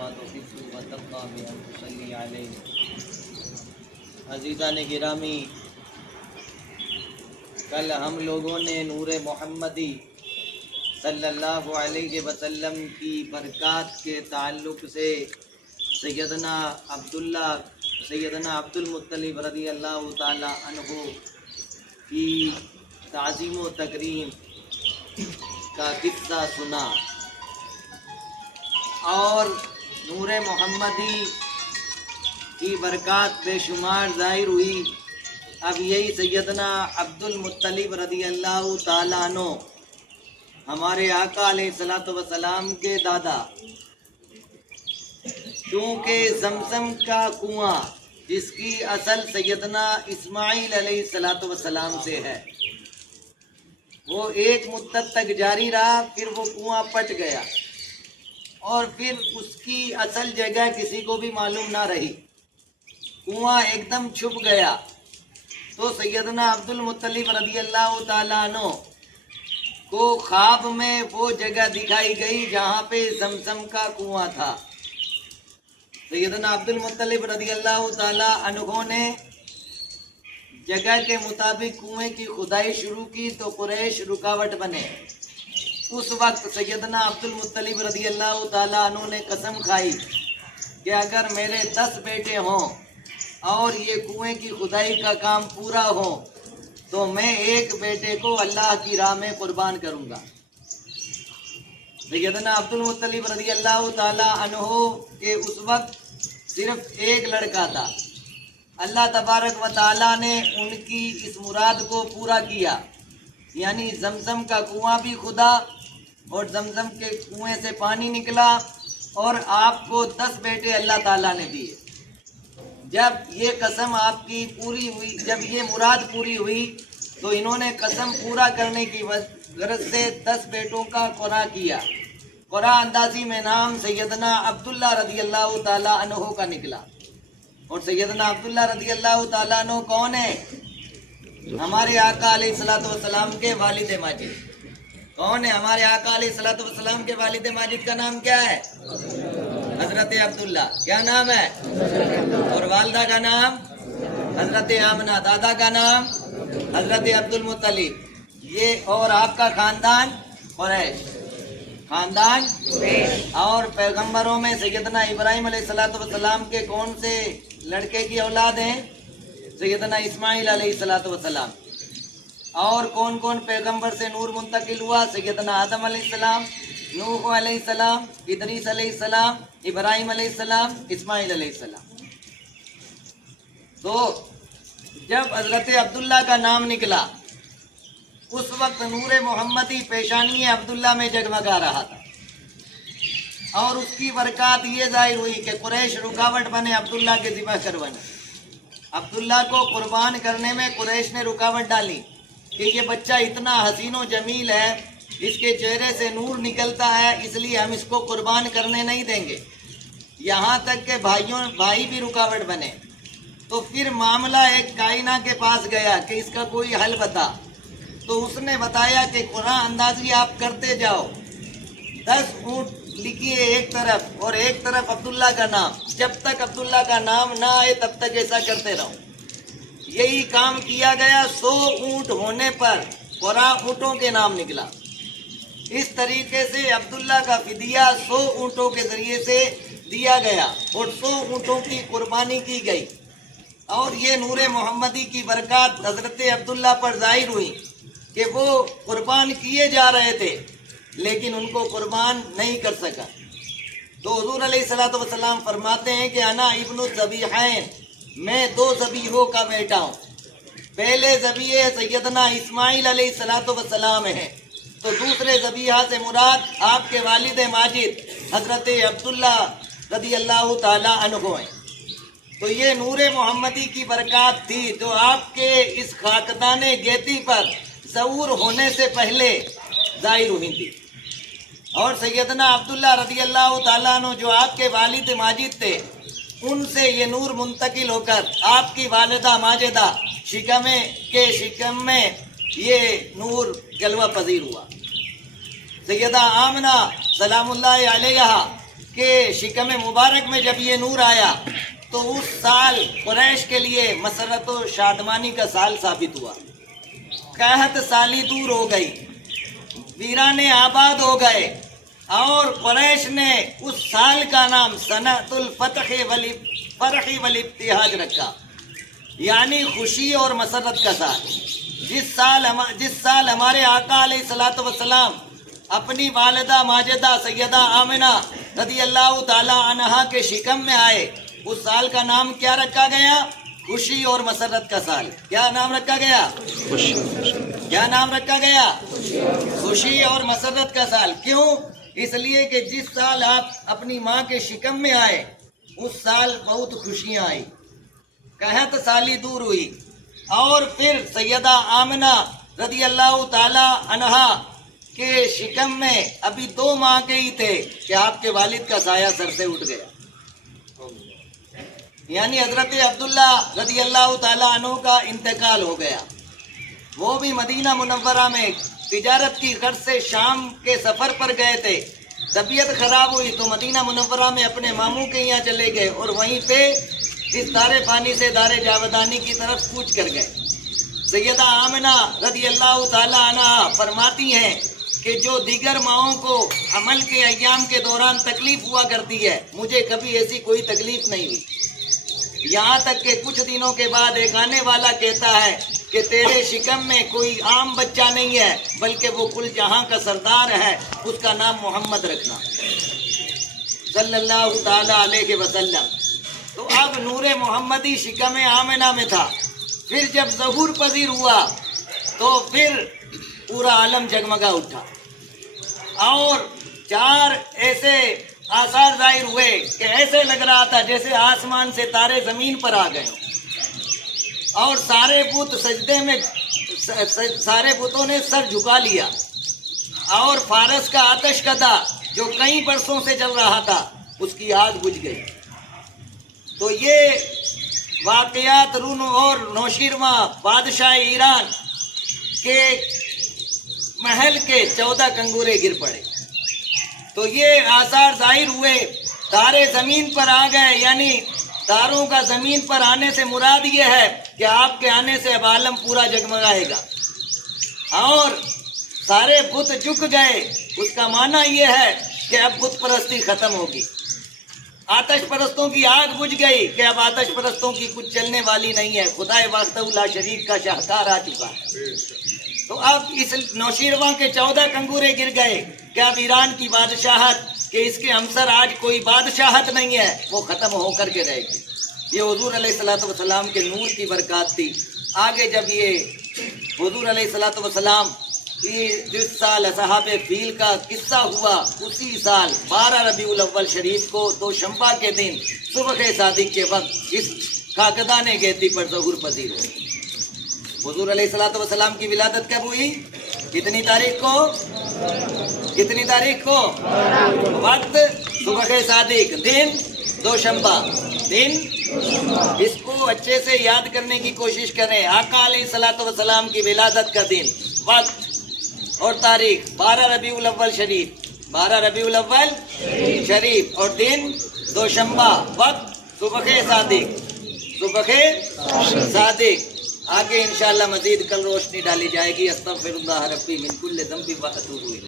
ما تحب وترضى بأن تصلي عليه۔ عزیزان گرامی، کل ہم لوگوں نے نور محمدی صلی اللہ علیہ وسلم کی برکات کے تعلق سے سیدنا عبد المطلب رضی اللہ تعالی عنہ کی تعظیم و تکریم کا قصہ سنا، اور نور محمدی کی برکات بے شمار ظاہر ہوئی۔ اب یہی سیدنا عبد المطلب رضی اللہ تعالیٰ عنہ ہمارے آقا علیہ الصلوۃ والسلام کے دادا، چونکہ زمزم کا کنواں جس کی اصل سیدنا اسماعیل علیہ الصلوۃ والسلام سے ہے، وہ ایک مدت تک جاری رہا، پھر وہ کنواں پٹ گیا اور پھر اس کی اصل جگہ کسی کو بھی معلوم نہ رہی، کنواں ایک دم چھپ گیا۔ تو سیدنا عبد المطلب رضی اللہ تعالیٰ عنہ کو خواب میں وہ جگہ دکھائی گئی جہاں پہ زمزم کا کنواں تھا۔ سیدنا عبد المطلب رضی اللہ تعالیٰ عنہ نے جگہ کے مطابق کنویں کی کھدائی شروع کی تو قریش رکاوٹ بنے۔ اس وقت سیدنا عبد المطلب رضی اللہ تعالیٰ عنہ نے قسم کھائی کہ اگر میرے 10 بیٹے ہوں اور یہ کنویں کی کھدائی کا کام پورا ہو تو میں ایک بیٹے کو اللہ کی راہ میں قربان کروں گا۔ سیدنا عبد المطلب رضی اللہ تعالی عنہ کے اس وقت صرف ایک لڑکا تھا۔ اللہ تبارک و تعالی نے ان کی اس مراد کو پورا کیا، یعنی زمزم کا کنواں بھی کھدا اور زمزم کے کنویں سے پانی نکلا، اور آپ کو 10 بیٹے اللہ تعالیٰ نے دیے۔ جب یہ قسم آپ کی پوری ہوئی، جب یہ مراد پوری ہوئی تو انہوں نے قسم پورا کرنے کی غرض سے 10 بیٹوں کا قرعہ کیا۔ قرعہ اندازی میں نام سیدنا عبداللہ رضی اللہ تعالیٰ عنہ کا نکلا۔ اور سیدنا عبداللہ رضی اللہ تعالیٰ عنہ کون ہے؟ ہمارے آقا علیہ الصلوۃ والسلام کے والد ماجد۔ کون ہے ہمارے آقا علیہ الصلوۃ والسلام کے والد ماجد کا نام کیا ہے؟ حضرت عبداللہ۔ کیا نام ہے؟ اور والدہ کا نام حضرت آمنہ، دادا کا نام حضرت عبد المطلب۔ یہ اور آپ کا خاندان قریش، خاندان اور پیغمبروں میں سیدنا ابراہیم علیہ الصلوۃ والسلام کے کون سے لڑکے کی اولاد ہیں؟ سیدنا اسماعیل علیہ الصلوۃ والسلام۔ اور کون کون پیغمبر سے نور منتقل ہوا؟ سیدنا آدم علیہ السلام، نوح علیہ السلام، ادریس علیہ السلام، ابراہیم علیہ السلام، اسماعیل علیہ السلام۔ تو جب حضرت عبداللہ کا نام نکلا اس وقت نور محمدی پیشانی عبداللہ میں جگمگا رہا تھا، اور اس کی برکات یہ ظاہر ہوئی کہ قریش رکاوٹ بنے عبداللہ کے ذبح کروانے۔ عبداللہ کو قربان کرنے میں قریش نے رکاوٹ ڈالی کہ یہ بچہ اتنا حسین و جمیل ہے، اس کے چہرے سے نور نکلتا ہے، اس لیے ہم اس کو قربان کرنے نہیں دیں گے۔ یہاں تک کہ بھائی بھی رکاوٹ بنے۔ تو پھر معاملہ ایک کائنہ کے پاس گیا کہ اس کا کوئی حل بتا۔ تو اس نے بتایا کہ قرآن اندازی آپ کرتے جاؤ، 10 اونٹ لکھیے ایک طرف اور ایک طرف عبداللہ کا نام، جب تک عبداللہ کا نام نہ آئے تب تک ایسا کرتے رہو۔ یہی کام کیا گیا۔ 100 اونٹ ہونے پر قرآن اونٹوں کے نام نکلا۔ اس طریقے سے عبداللہ کا فدیہ 100 اونٹوں کے ذریعے سے دیا گیا اور 100 اونٹوں کی قربانی کی گئی۔ اور یہ نور محمدی کی برکات حضرت عبداللہ پر ظاہر ہوئی کہ وہ قربان کیے جا رہے تھے لیکن ان کو قربان نہیں کر سکا۔ تو حضور علیہ الصلوۃ والسلام فرماتے ہیں کہ انا ابن الذبیحین، میں 2 ذبیحوں کا بیٹا ہوں۔ پہلے ذبیحہ سیدنا اسماعیل علیہ الصلوۃ والسلام ہے، تو دوسرے ذبیحہ سے مراد آپ کے والد ماجد حضرت عبداللہ رضی اللہ تعالی عنہ ہیں۔ تو یہ نور محمدی کی برکات تھی جو آپ کے اس خاکدان گیتی پر ظہور ہونے سے پہلے ظاہر ہوئی تھی۔ اور سیدنا عبداللہ رضی اللہ تعالیٰ عنہ جو آپ کے والد ماجد تھے، ان سے یہ نور منتقل ہو کر آپ کی والدہ ماجدہ شکم میں یہ نور جلوہ پذیر ہوا۔ سیدہ آمنہ سلام اللہ علیہا کہ شکم مبارک میں جب یہ نور آیا تو اس سال قریش کے لیے مسرت و شادمانی کا سال ثابت ہوا. قحط سالی دور ہو گئی، ویرانے آباد ہو گئے، اور قریش نے اس سال کا نام سنۃ الفتح والفرح والابتہاج رکھا، یعنی خوشی اور مسرت کا سال. جس سال ہمارے آقا علیہ الصلوۃ والسلام اپنی والدہ ماجدہ سیدہ آمنہ رضی اللہ تعالی عنہا کے شکم میں آئے، اس سال کا نام کیا رکھا گیا؟ خوشی اور مسرت کا سال. کیا نام رکھا گیا؟ کیا نام رکھا گیا؟ خوشی اور مسرت کا سال. کیوں؟ اس لیے کہ جس سال آپ اپنی ماں کے شکم میں آئے اس سال بہت خوشیاں آئی، قحط سالی دور ہوئی، اور پھر سیدہ آمنہ رضی اللہ تعالی عنہا کے شکم میں ابھی 2 ماہ کے ہی تھے کہ آپ کے والد کا سایہ سر سے اٹھ گیا، یعنی حضرت عبداللہ رضی اللہ تعالی عنہ کا انتقال ہو گیا. وہ بھی مدینہ منورہ میں تجارت کی غرض سے شام کے سفر پر گئے تھے. طبیعت خراب ہوئی تو مدینہ منورہ میں اپنے ماموں کے یہاں چلے گئے، اور وہیں پہ اس دار فانی سے دار جاودانی کی طرف کوچ کر گئے. سیدہ آمنہ رضی اللہ تعالی عنہا فرماتی ہیں کہ جو دیگر ماؤں کو حمل کے ایام کے دوران تکلیف ہوا کرتی ہے، مجھے کبھی ایسی کوئی تکلیف نہیں ہوئی. یہاں تک کہ کچھ دنوں کے بعد ایک آنے والا کہتا ہے کہ تیرے شکم میں کوئی عام بچہ نہیں ہے بلکہ وہ کل جہاں کا سردار ہے، اس کا نام محمد رکھنا صلی اللہ تعالی علیہ وسلم. تو اب نور محمدی شکم آمنہ میں تھا. پھر جب ظہور پذیر ہوا تو پھر پورا عالم جگمگا اٹھا، اور 4 ایسے آثار ظاہر ہوئے کہ ایسے لگ رہا تھا جیسے آسمان سے تارے زمین پر آ گئے ہوں، اور سارے بت سجدے میں، سارے بتوں نے سر جھکا لیا، اور فارس کا آتش کدا جو کئی برسوں سے چل رہا تھا اس کی آگ بجھ گئی. تو یہ واقعات رون اور نوشیروان بادشاہ ایران کے محل کے 14 کنگورے گر پڑے. تو یہ آثار ظاہر ہوئے، تارے زمین پر آ گئے، یعنی تاروں کا زمین پر آنے سے مراد یہ ہے کہ آپ کے آنے سے اب عالم پورا جگمگائے گا، اور سارے بت جھک گئے. اس کا معنی یہ ہے کہ اب بت پرستی ختم ہوگی. آتش پرستوں کی آگ بجھ گئی کہ اب آتش پرستوں کی کچھ چلنے والی نہیں ہے، خدا وحدہ لا شریک کا شاہکار آ چکا ہے. تو اب اس نوشیروان کے 14 کنگورے گر گئے کہ اب ایران کی بادشاہت کہ اس کے ہمسر آج کوئی بادشاہت نہیں ہے، وہ ختم ہو کر کے رہے گی. یہ حضور علیہ الصلوۃ والسلام کے نور کی برکات تھی. آگے جب یہ حضور علیہ الصلوۃ والسلام جس سال اصحاب فیل کا قصہ ہوا، اسی سال 12 ربیع الاول شریف کو دوشنبہ کے دن صبح صادق کے وقت اس کاکدان گیتی پر ظہور پذیر ہوئی. حضور علیہ الصلوۃ والسلام کی ولادت کب ہوئی؟ کتنی تاریخ کو؟ کتنی تاریخ کو؟ وقت صبح صادق، دن دوشنبہ. دن اس کو اچھے سے یاد کرنے کی کوشش کریں. آقا علیہ الصلوۃ والسلام کی ولادت کا دن، وقت اور تاریخ 12 ربیع الاول شریف، 12 ربیع الاول شریف، اور دن دوشنبہ، وقت صبح صادق، صبح صادق. آگے انشاءاللہ مزید کل روشنی ڈالی جائے گی. استغفر اللہ ربی من کل ذنب و اتوب الیہ.